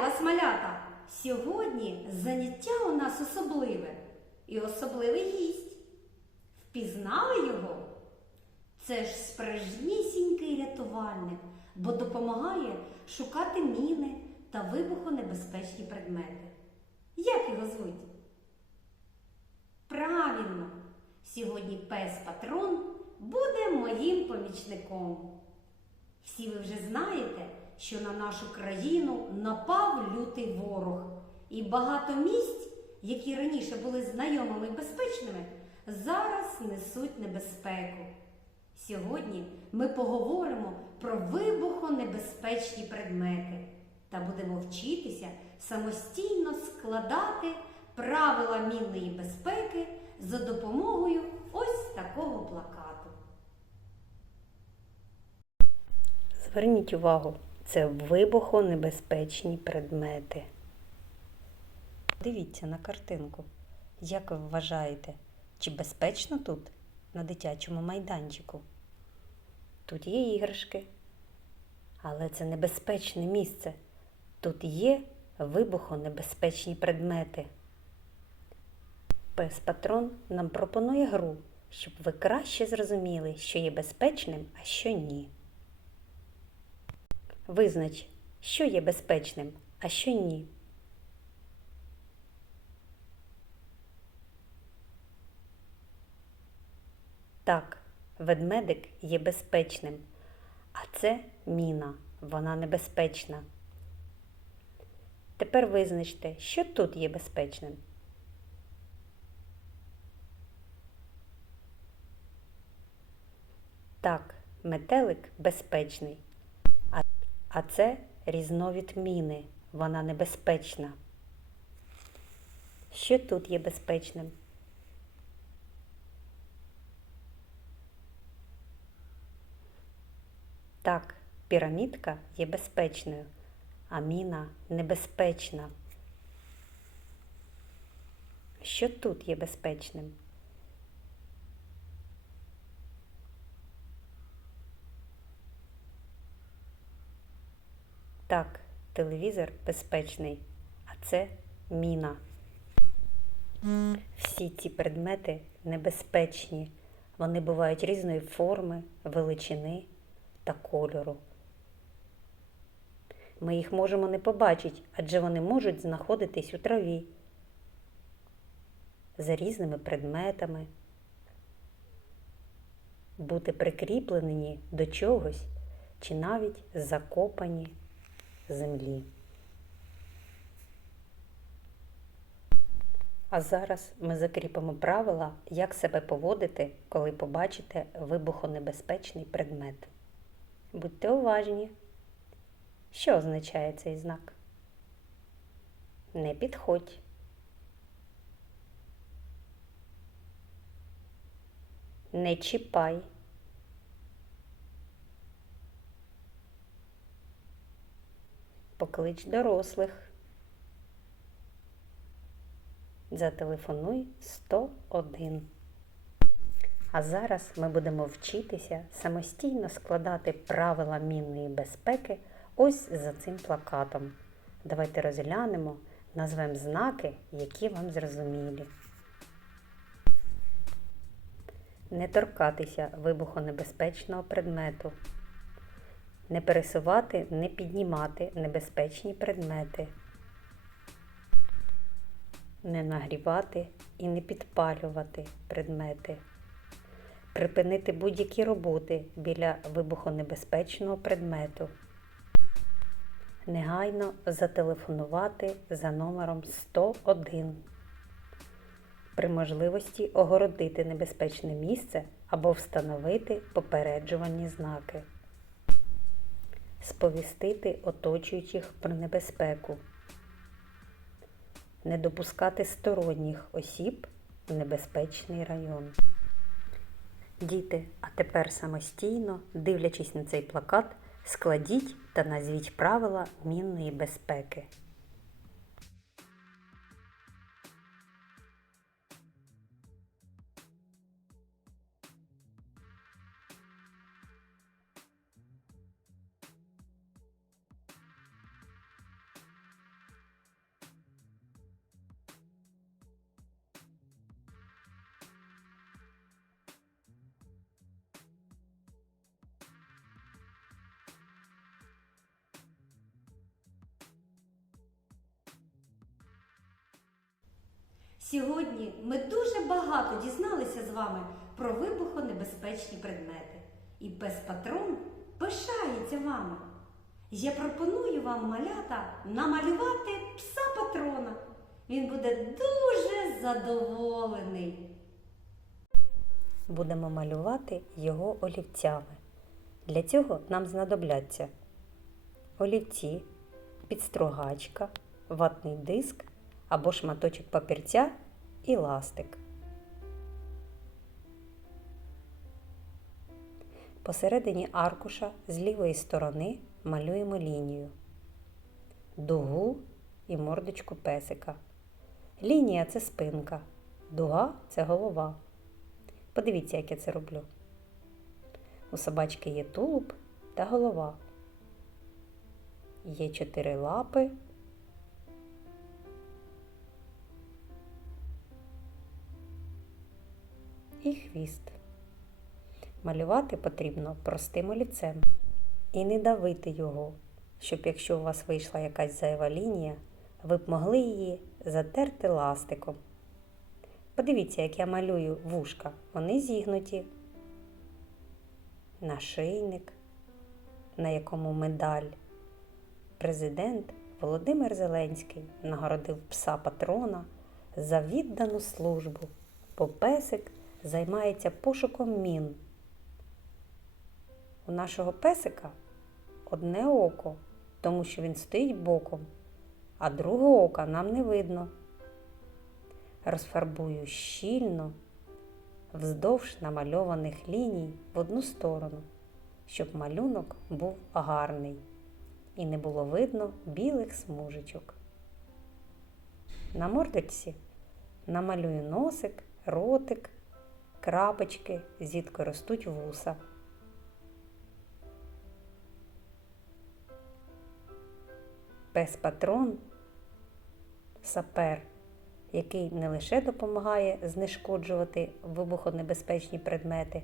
вас, малята! Сьогодні заняття у нас особливе і особливий гість. Впізнали його? Це ж справжнісінький рятувальник, бо допомагає шукати міни та вибухонебезпечні предмети. Як його звуть? Правильно, сьогодні пес Патрон буде моїм помічником. Всі ви вже знаєте, що на нашу країну напав лютий ворог, і багато місць, які раніше були знайомими і безпечними, зараз несуть небезпеку. Сьогодні ми поговоримо про вибухонебезпечні предмети та будемо вчитися самостійно складати правила мінної безпеки за допомогою ось такого плакату. Зверніть увагу, це вибухонебезпечні предмети. Дивіться на картинку. Як ви вважаєте, чи безпечно тут, на дитячому майданчику? Тут є іграшки, але це небезпечне місце. Тут є вибухонебезпечні предмети. Пес Патрон нам пропонує гру, щоб ви краще зрозуміли, що є безпечним, а що ні. Визнач, що є безпечним, а що ні. Так, ведмедик є безпечним, а це міна, вона небезпечна. Тепер визначте, що тут є безпечним. Так, метелик безпечний. А, це різновид міни. Вона небезпечна. Що тут є безпечним? Так, пірамідка є безпечною, а міна небезпечна. Що тут є безпечним? Так, телевізор безпечний, а це міна. Всі ці предмети небезпечні. Вони бувають різної форми, величини та кольору. Ми їх можемо не побачити, адже вони можуть знаходитись у траві за різними предметами, бути прикріплені до чогось чи навіть закопані землі. А зараз ми закріпимо правила, як себе поводити, коли побачите вибухонебезпечний предмет. Будьте уважні. Що означає цей знак? Не підходь. Не чіпай. Поклич дорослих. Зателефонуй 101. А зараз ми будемо вчитися самостійно складати правила мінної безпеки ось за цим плакатом. Давайте розглянемо, назвемо знаки, які вам зрозумілі. Не торкатися вибухонебезпечного предмету. Не пересувати, не піднімати небезпечні предмети. Не нагрівати і не підпалювати предмети. Припинити будь-які роботи біля вибухонебезпечного предмету. Негайно зателефонувати за номером 101. При можливості огородити небезпечне місце або встановити попереджувальні знаки. Сповістити оточуючих про небезпеку. Не допускати сторонніх осіб в небезпечний район. Діти, а тепер самостійно, дивлячись на цей плакат, складіть та назвіть правила мінної безпеки. Сьогодні ми дуже багато дізналися з вами про вибухонебезпечні предмети. І пес патрон пишається вами. Я пропоную вам малята намалювати пса патрона. Він буде дуже задоволений. Будемо малювати його олівцями. Для цього нам знадобляться олівці, підстругачка, ватний диск або шматочок папірця і ластик. Посередині аркуша з лівої сторони малюємо лінію, дугу і мордочку песика. Лінія це спинка, дуга це голова. Подивіться, як я це роблю. У собачки є тулуб та голова. Є чотири лапи. І хвіст. Малювати потрібно простим олівцем і не давити його, щоб якщо у вас вийшла якась зайва лінія, ви б могли її затерти ластиком. Подивіться, як я малюю вушка. Вони зігнуті. Нашийник, на якому медаль. Президент Володимир Зеленський нагородив пса патрона за віддану службу, бо песик займається пошуком мін. У нашого песика одне око, тому що він стоїть боком, а другого ока нам не видно розфарбую щільно вздовж намальованих ліній в одну сторону, щоб малюнок був гарний і не було видно білих смужечок. На мордочці намалюю носик, ротик, крапочки, зідко ростуть вуса. Пес патрон, сапер який не лише допомагає знешкоджувати вибухонебезпечні предмети,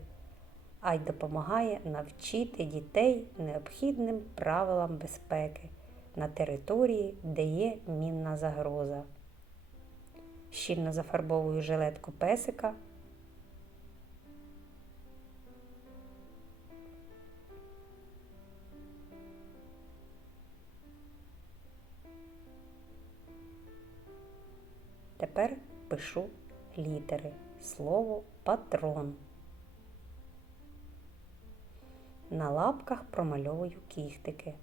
а й допомагає навчити дітей необхідним правилам безпеки на території, де є мінна загроза. Щільно зафарбовую жилетку песика. Тепер пишу літери. Слово патрон. На лапках промальовую кіхтики.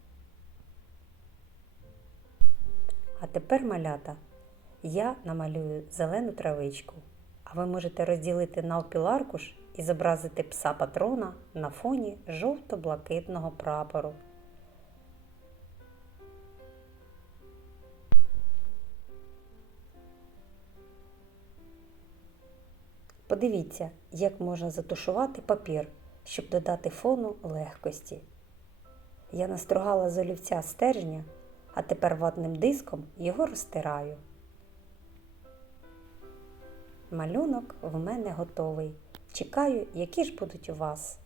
А тепер, малята, я намалюю зелену травичку, а ви можете розділити навпіл аркуш і зобразити пса патрона на фоні жовто-блакитного прапору. Подивіться, як можна затушувати папір, щоб додати фону легкості. Я настругала з олівця стержня, а тепер ватним диском його розтираю. Малюнок в мене готовий. Чекаю, які ж будуть у вас.